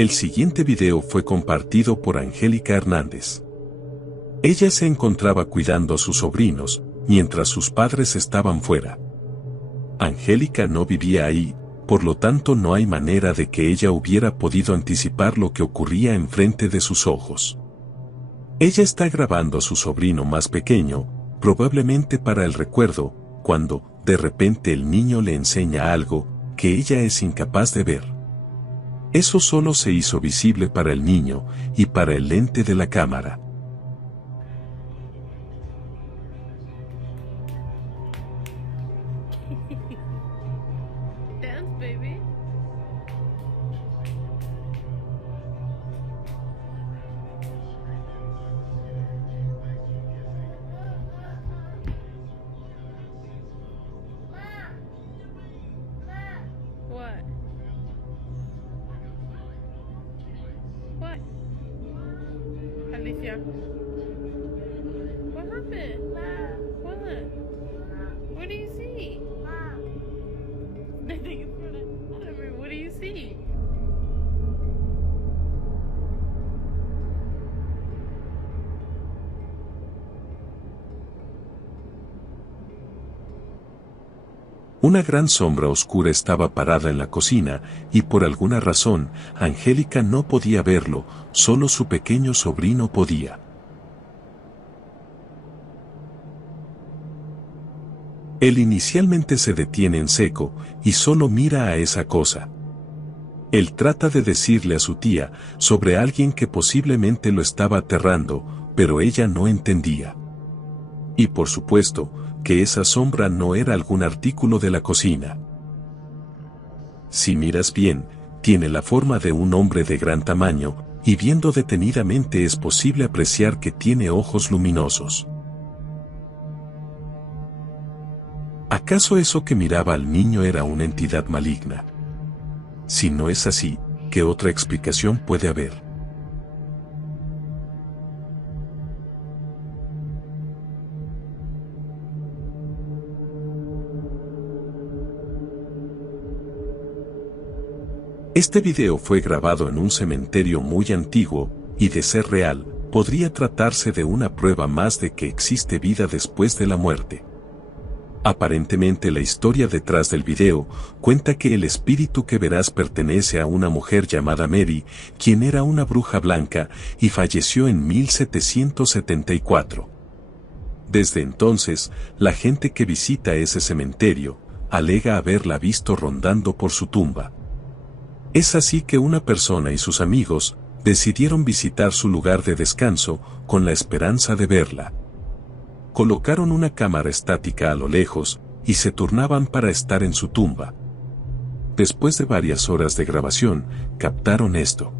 El siguiente video fue compartido por Angélica Hernández. Ella se encontraba cuidando a sus sobrinos, mientras sus padres estaban fuera. Angélica no vivía ahí, por lo tanto no hay manera de que ella hubiera podido anticipar lo que ocurría enfrente de sus ojos. Ella está grabando a su sobrino más pequeño, probablemente para el recuerdo, cuando, de repente el niño le enseña algo que ella es incapaz de ver. Eso solo se hizo visible para el niño y para el lente de la cámara. Dance, baby. What? What? Alicia. What happened? What? What do you see? I think it's gonna. What do you see? Una gran sombra oscura estaba parada en la cocina, y por alguna razón, Angélica no podía verlo, solo su pequeño sobrino podía. Él inicialmente se detiene en seco, y solo mira a esa cosa. Él trata de decirle a su tía sobre alguien que posiblemente lo estaba aterrando, pero ella no entendía. Y por supuesto, que esa sombra no era algún artículo de la cocina. Si miras bien, tiene la forma de un hombre de gran tamaño, y viendo detenidamente es posible apreciar que tiene ojos luminosos. ¿Acaso eso que miraba al niño era una entidad maligna? Si no es así, ¿qué otra explicación puede haber? Este video fue grabado en un cementerio muy antiguo, y de ser real, podría tratarse de una prueba más de que existe vida después de la muerte. Aparentemente la historia detrás del video cuenta que el espíritu que verás pertenece a una mujer llamada Mary, quien era una bruja blanca y falleció en 1774. Desde entonces, la gente que visita ese cementerio alega haberla visto rondando por su tumba. Es así que una persona y sus amigos decidieron visitar su lugar de descanso con la esperanza de verla. Colocaron una cámara estática a lo lejos y se turnaban para estar en su tumba. Después de varias horas de grabación, captaron esto.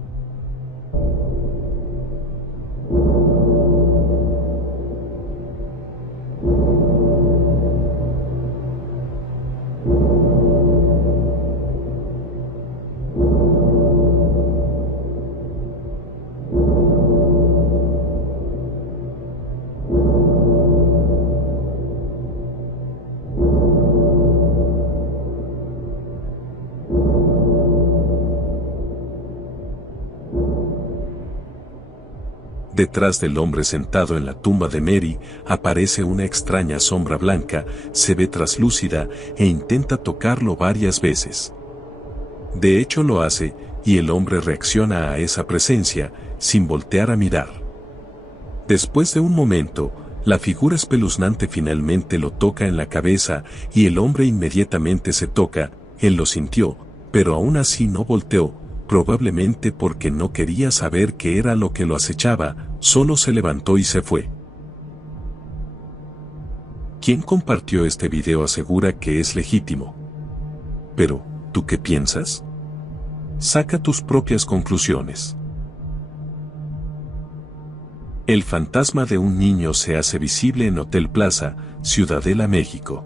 Detrás del hombre sentado en la tumba de Mary, aparece una extraña sombra blanca, se ve traslúcida e intenta tocarlo varias veces. De hecho lo hace, y el hombre reacciona a esa presencia, sin voltear a mirar. Después de un momento, la figura espeluznante finalmente lo toca en la cabeza, y el hombre inmediatamente se toca, él lo sintió, pero aún así no volteó, probablemente porque no quería saber qué era lo que lo acechaba, solo se levantó y se fue. Quien compartió este video asegura que es legítimo. Pero, ¿tú qué piensas? Saca tus propias conclusiones. El fantasma de un niño se hace visible en Hotel Plaza, Ciudadela, México.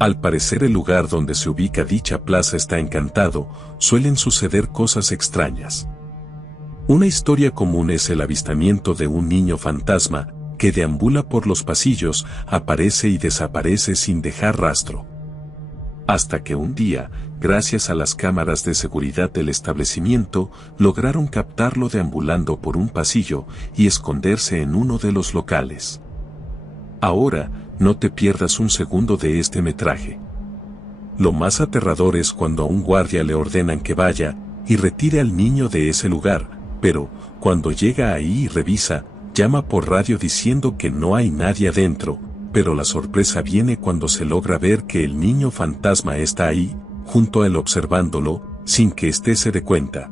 Al parecer el lugar donde se ubica dicha plaza está encantado, suelen suceder cosas extrañas. Una historia común es el avistamiento de un niño fantasma, que deambula por los pasillos, aparece y desaparece sin dejar rastro. Hasta que un día, gracias a las cámaras de seguridad del establecimiento, lograron captarlo deambulando por un pasillo y esconderse en uno de los locales. Ahora, no te pierdas un segundo de este metraje. Lo más aterrador es cuando a un guardia le ordenan que vaya y retire al niño de ese lugar, pero, cuando llega ahí y revisa, llama por radio diciendo que no hay nadie adentro, pero la sorpresa viene cuando se logra ver que el niño fantasma está ahí, junto a él observándolo, sin que éste se dé cuenta.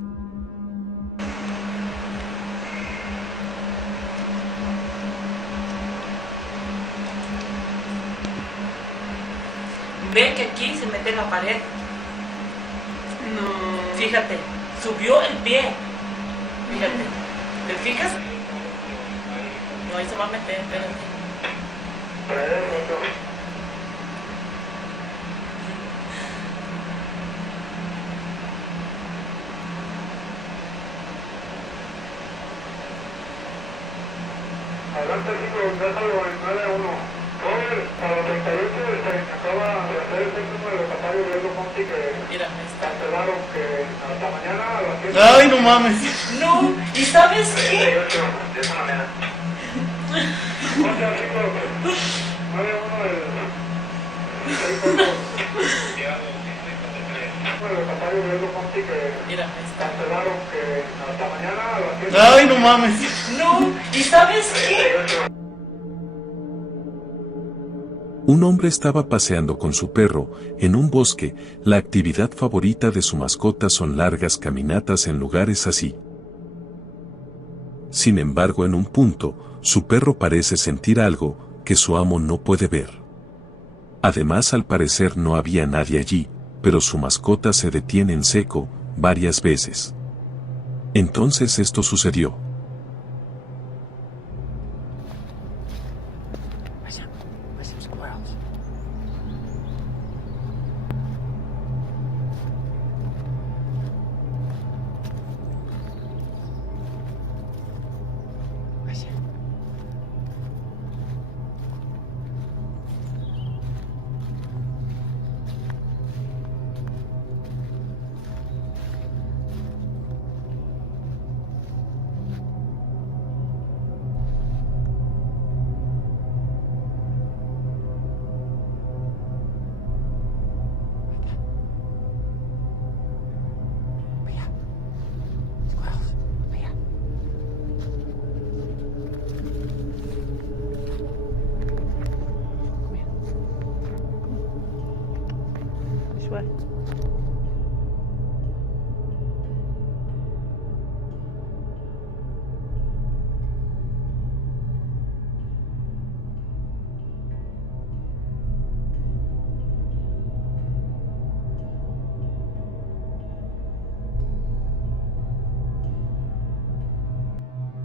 Ve que aquí se mete en la pared. No. Fíjate, subió el pie. Fíjate, ¿te fijas? No, ahí se va a meter, espérate. Adelante, chicos, déjalo en 9-1. Joven, a los 38 acaba de hacer el centro de Locapario de Edo Conti que Mira, ahí está. cancelaron que hasta mañana a las 10. Ay, no mames. No, ¿y sabes qué? 38, de esa manera. O sea, chicos, 9-1 el 6-8. De Locapario de Edo Conti que Mira, ahí está. cancelaron que hasta mañana a las 10. Ay, no mames. No, ¿y sabes qué? 38. Un hombre estaba paseando con su perro en un bosque. La actividad favorita de su mascota son largas caminatas en lugares así. Sin embargo, en un punto, su perro parece sentir algo que su amo no puede ver. Además, al parecer no había nadie allí, pero su mascota se detiene en seco varias veces. Entonces esto sucedió.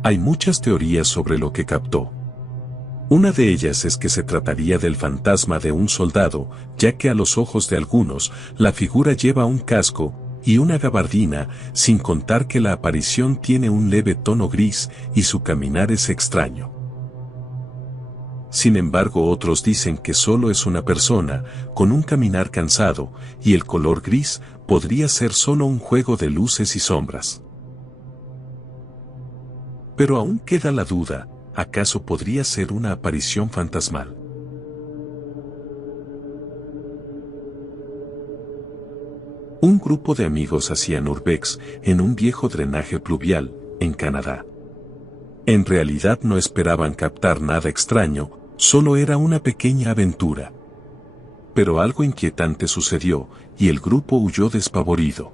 Hay muchas teorías sobre lo que captó. Una de ellas es que se trataría del fantasma de un soldado, ya que a los ojos de algunos, la figura lleva un casco y una gabardina, sin contar que la aparición tiene un leve tono gris y su caminar es extraño. Sin embargo, otros dicen que solo es una persona, con un caminar cansado, y el color gris podría ser solo un juego de luces y sombras. Pero aún queda la duda, ¿acaso podría ser una aparición fantasmal? Un grupo de amigos hacían urbex en un viejo drenaje pluvial, en Canadá. En realidad no esperaban captar nada extraño, solo era una pequeña aventura. Pero algo inquietante sucedió, y el grupo huyó despavorido.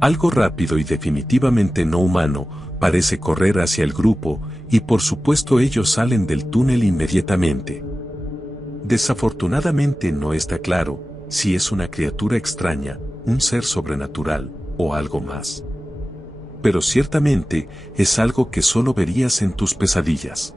Algo rápido y definitivamente no humano, parece correr hacia el grupo, y por supuesto ellos salen del túnel inmediatamente. Desafortunadamente no está claro si es una criatura extraña, un ser sobrenatural, o algo más. Pero ciertamente es algo que solo verías en tus pesadillas.